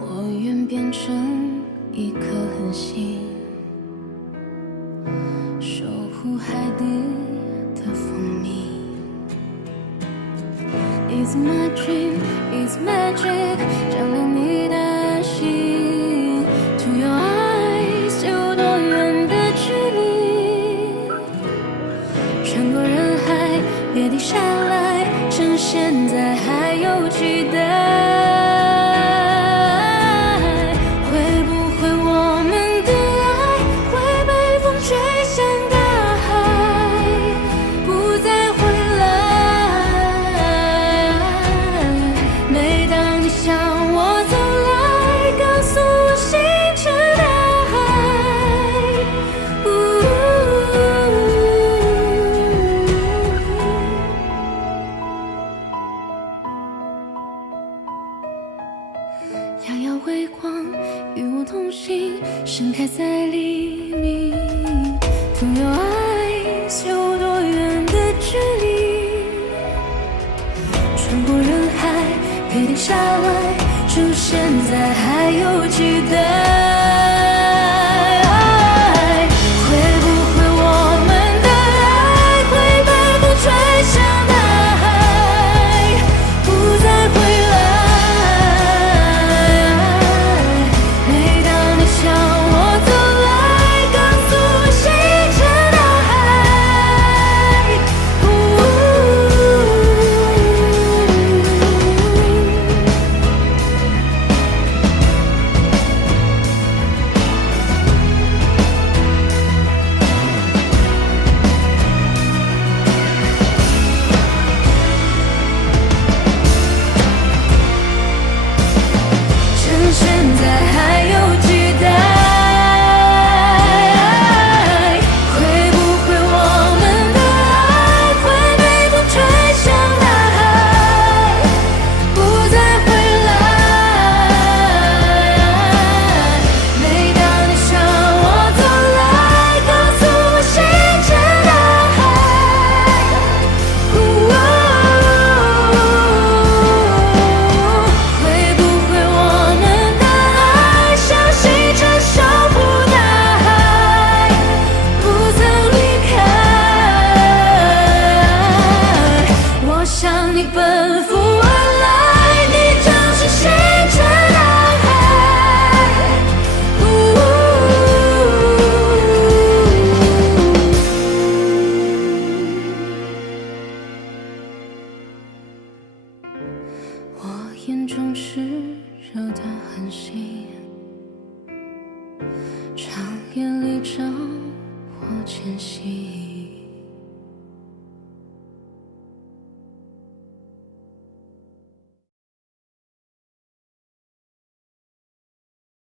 我愿变成一颗恒星，守护海底的蜂蜜。It's my dream, it's magic， 占领你的心。To your eyes， 有多远的距离？穿过人海，别停下来，趁现在还有期待。遥遥微光，与我同行，盛开在黎明。To your eyes， 有多远的距离？穿过人海，别停下来，趁现在还有期待。向你奔赴而来，你就是星辰大海。我眼中炽热的恒星。